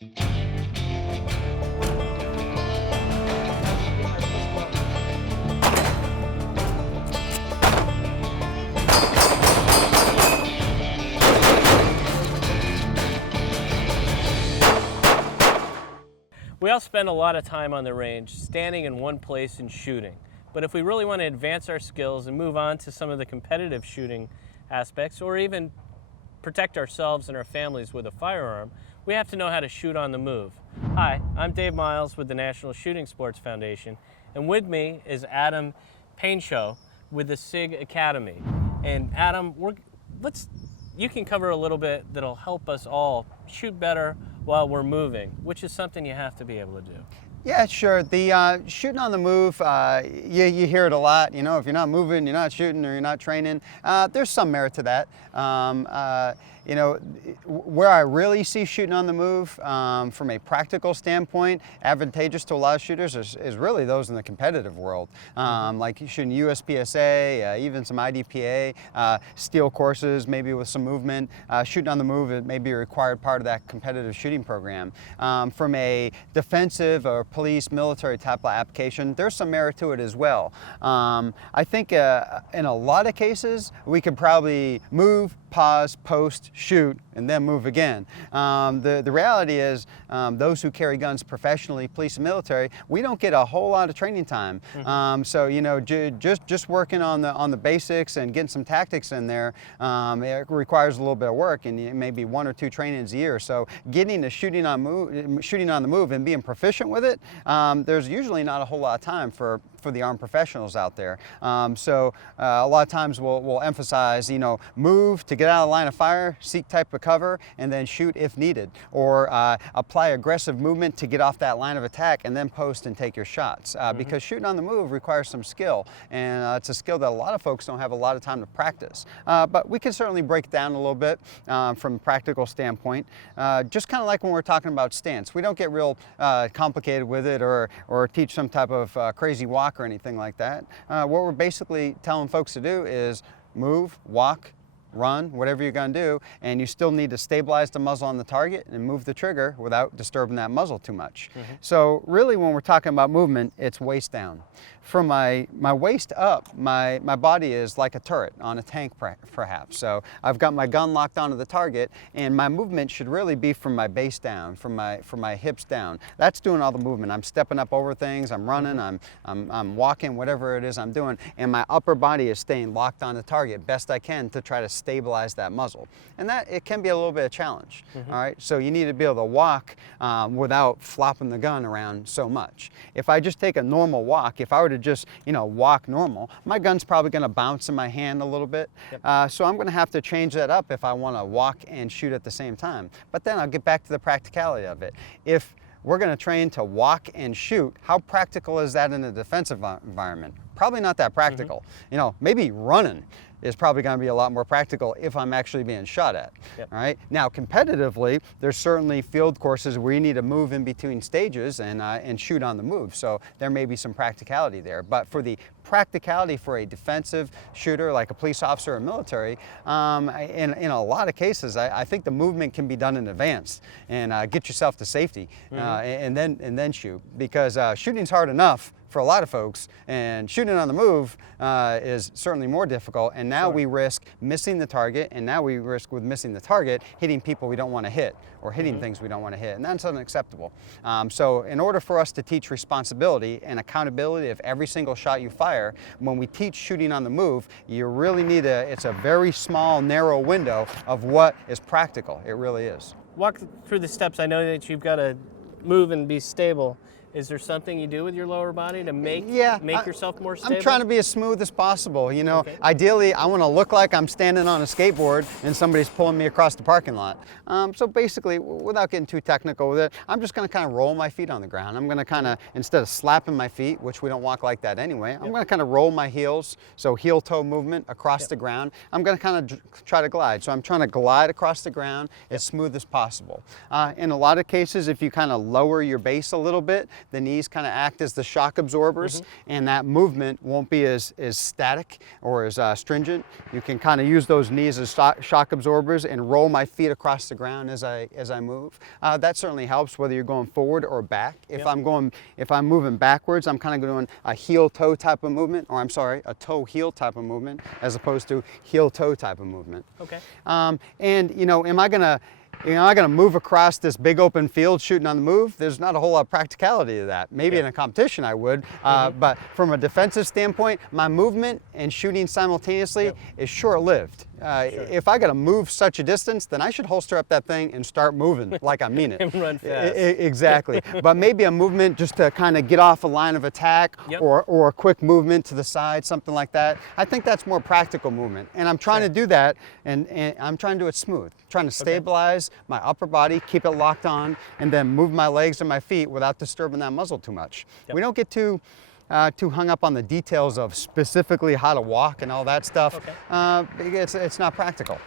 We all spend a lot of time on the range, standing in one place and shooting. But if we really want to advance our skills and move on to some of the competitive shooting aspects, or even protect ourselves and our families with a firearm, we have to know how to shoot on the move. Hi, I'm Dave Miles with the National Shooting Sports Foundation, and with me is Adam Painchaud with the SIG Academy. And Adam, you can cover a little bit that'll help us all shoot better while we're moving, which is something you have to be able to do. Yeah, sure. The shooting on the move, you hear it a lot. You know, if you're not moving, you're not shooting, or you're not training. There's some merit to that. You know, where I really see shooting on the move from a practical standpoint, advantageous to a lot of shooters is really those in the competitive world. Like shooting USPSA, even some IDPA, steel courses, maybe with some movement. Shooting on the move, it may be a required part of that competitive shooting program. From a defensive or police, military type of application, there's some merit to it as well. I think in a lot of cases, we could probably move, pause, post, shoot, and then move again. The reality is those who carry guns professionally, police and military, we don't get a whole lot of training time. So you know, just working on the basics and getting some tactics in there, it requires a little bit of work, and maybe 1 or 2 trainings a year. So getting to shooting on the move and being proficient with it, there's usually not a whole lot of time for the armed professionals out there. So a lot of times we'll emphasize, you know, move to get out of the line of fire, seek type of cover, and then shoot if needed. Or apply aggressive movement to get off that line of attack and then post and take your shots. Because shooting on the move requires some skill, and it's a skill that a lot of folks don't have a lot of time to practice. But we can certainly break it down a little bit from a practical standpoint. Just kind of like when we're talking about stance. We don't get real complicated with it or teach some type of crazy walk or anything like that. What we're basically telling folks to do is move, walk, run, whatever you're going to do, and you still need to stabilize the muzzle on the target and move the trigger without disturbing that muzzle too much. So really, when we're talking about movement, it's waist down. From my waist up, my body is like a turret on a tank perhaps. So I've got my gun locked onto the target, and my movement should really be from my base down, from my hips down. That's doing all the movement. I'm stepping up over things, I'm running, I'm walking, whatever it is I'm doing, and my upper body is staying locked on the target best I can to try to stabilize that muzzle. And that, it can be a little bit of a challenge. All right, so you need to be able to walk without flopping the gun around so much. If I just take a normal walk, if I were to just, you know, walk normal, my gun's probably going to bounce in my hand a little bit. So I'm going to have to change that up if I want to walk and shoot at the same time. But then I'll get back to the practicality of it. If we're going to train to walk and shoot, how practical is that in a defensive environment? Probably not that practical. You know, maybe running is probably going to be a lot more practical if I'm actually being shot at. All right. Now, competitively, there's certainly field courses where you need to move in between stages and shoot on the move. So there may be some practicality there. But for the practicality for a defensive shooter like a police officer or military, in a lot of cases, I think the movement can be done in advance and get yourself to safety and then shoot, because shooting's hard enough for a lot of folks, and shooting on the move is certainly more difficult, and now we risk missing the target, and now we risk with missing the target hitting people we don't want to hit, or hitting things we don't want to hit, and that's unacceptable. So in order for us to teach responsibility and accountability of every single shot you fire, when we teach shooting on the move, you really need it's a very small, narrow window of what is practical. It really is. Walk through the steps. I know that you've got to move and be stable. Is there something you do with your lower body to make yourself more stable? I'm trying to be as smooth as possible. You know, ideally, I want to look like I'm standing on a skateboard and somebody's pulling me across the parking lot. So basically, without getting too technical with it, I'm just going to kind of roll my feet on the ground. I'm going to kind of, instead of slapping my feet, which we don't walk like that anyway, I'm going to kind of roll my heels, so heel-toe movement across the ground. I'm going to kind of try to glide. So I'm trying to glide across the ground as smooth as possible. In a lot of cases, if you kind of lower your base a little bit, the knees kind of act as the shock absorbers, and that movement won't be as static or as stringent. You can kind of use those knees as shock absorbers and roll my feet across the ground as I move. That certainly helps whether you're going forward or back. If I'm moving backwards, I'm kind of doing a heel-toe type of movement, or I'm sorry, a toe-heel type of movement, as opposed to heel-toe type of movement. Okay. And you know, am I gonna move across this big open field shooting on the move? There's not a whole lot of practicality to that. Maybe in a competition I would, but from a defensive standpoint, my movement and shooting simultaneously is short-lived. If I gotta move such a distance, then I should holster up that thing and start moving like I mean it. And run fast. Exactly. But maybe a movement just to kind of get off a line of attack, or a quick movement to the side, something like that. I think that's more practical movement. And I'm trying to do that, and I'm trying to do it smooth. Trying to stabilize my upper body, keep it locked on, and then move my legs and my feet without disturbing that muzzle too much. We don't get too hung up on the details of specifically how to walk and all that stuff. It's not practical.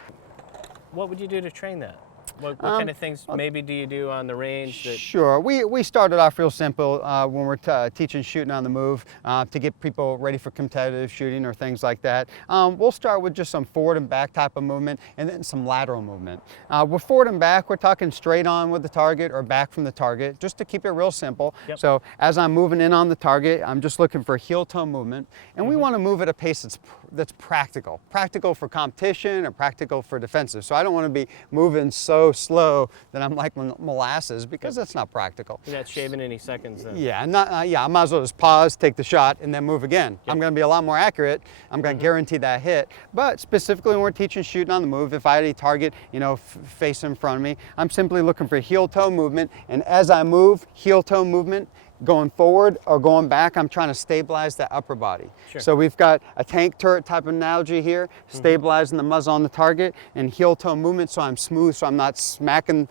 What would you do to train that? What kind of things maybe do you do on the range? Sure, we started off real simple when we're teaching shooting on the move to get people ready for competitive shooting or things like that. We'll start with just some forward and back type of movement, and then some lateral movement. With forward and back, we're talking straight on with the target or back from the target, just to keep it real simple. So as I'm moving in on the target, I'm just looking for heel-toe movement, and we want to move at a pace that's practical for competition or practical for defensive. So I don't want to be moving so slow that I'm like molasses, because that's not practical. You're not shaving any seconds then. Yeah, I might as well just pause, take the shot, and then move again. I'm going to be a lot more accurate. I'm going to guarantee that hit. But specifically when we're teaching shooting on the move, if I had a target, you know, face in front of me, I'm simply looking for heel-toe movement, and as I move, heel-toe movement, going forward or going back, I'm trying to stabilize that upper body. So we've got a tank turret type of analogy here, stabilizing the muzzle on the target, and heel-toe movement, so I'm smooth, so I'm not smacking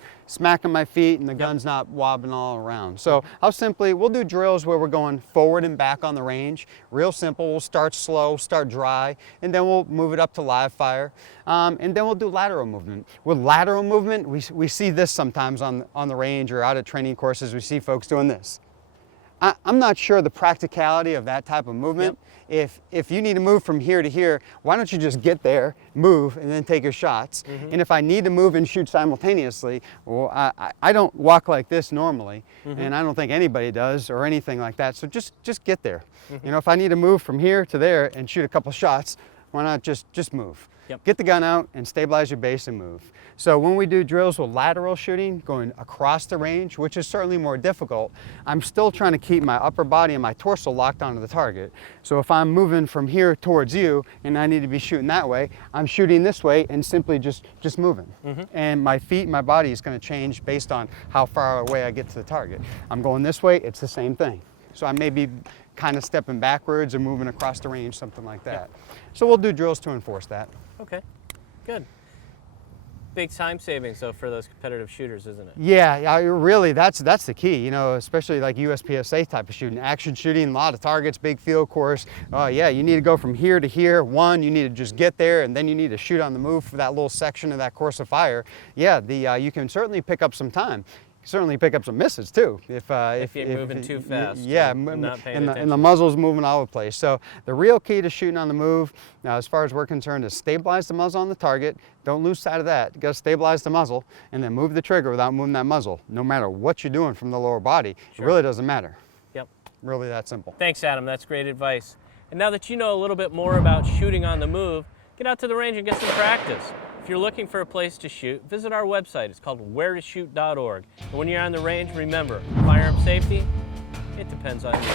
my feet and the gun's not wobbling all around. So we'll do drills where we're going forward and back on the range. Real simple. We'll start slow, start dry, and then we'll move it up to live fire. And then we'll do lateral movement. With lateral movement, we see this sometimes on the range or out at training courses. We see folks doing this. I'm not sure the practicality of that type of movement. If you need to move from here to here, why don't you just get there, move, and then take your shots? And if I need to move and shoot simultaneously, well, I don't walk like this normally, and I don't think anybody does or anything like that. So just get there. You know, if I need to move from here to there and shoot a couple shots, why not just move? Get the gun out and stabilize your base and move. So when we do drills with lateral shooting, going across the range, which is certainly more difficult, I'm still trying to keep my upper body and my torso locked onto the target. So if I'm moving from here towards you and I need to be shooting that way, I'm shooting this way and simply just moving. And my feet, my body is going to change based on how far away I get to the target. I'm going this way, it's the same thing. So I may be kind of stepping backwards or moving across the range, something like that. So we'll do drills to enforce that. Okay, good. Big time savings though for those competitive shooters, isn't it? Yeah, really, that's the key. You know, especially like USPSA type of shooting, action shooting, a lot of targets, big field course. Yeah, you need to go from here to here. One, you need to just get there, and then you need to shoot on the move for that little section of that course of fire. Yeah, you can certainly pick up some time. Certainly pick up some misses too if you're moving too fast. Yeah, and not paying attention. And the muzzle's moving all over the place. So the real key to shooting on the move, as far as we're concerned, is stabilize the muzzle on the target. Don't lose sight of that. You got to stabilize the muzzle, and then move the trigger without moving that muzzle. No matter what you're doing from the lower body, it really doesn't matter. Really that simple. Thanks, Adam. That's great advice. And now that you know a little bit more about shooting on the move, get out to the range and get some practice. If you're looking for a place to shoot, visit our website. It's called wheretoshoot.org. And when you're on the range, remember, firearm safety, it depends on you.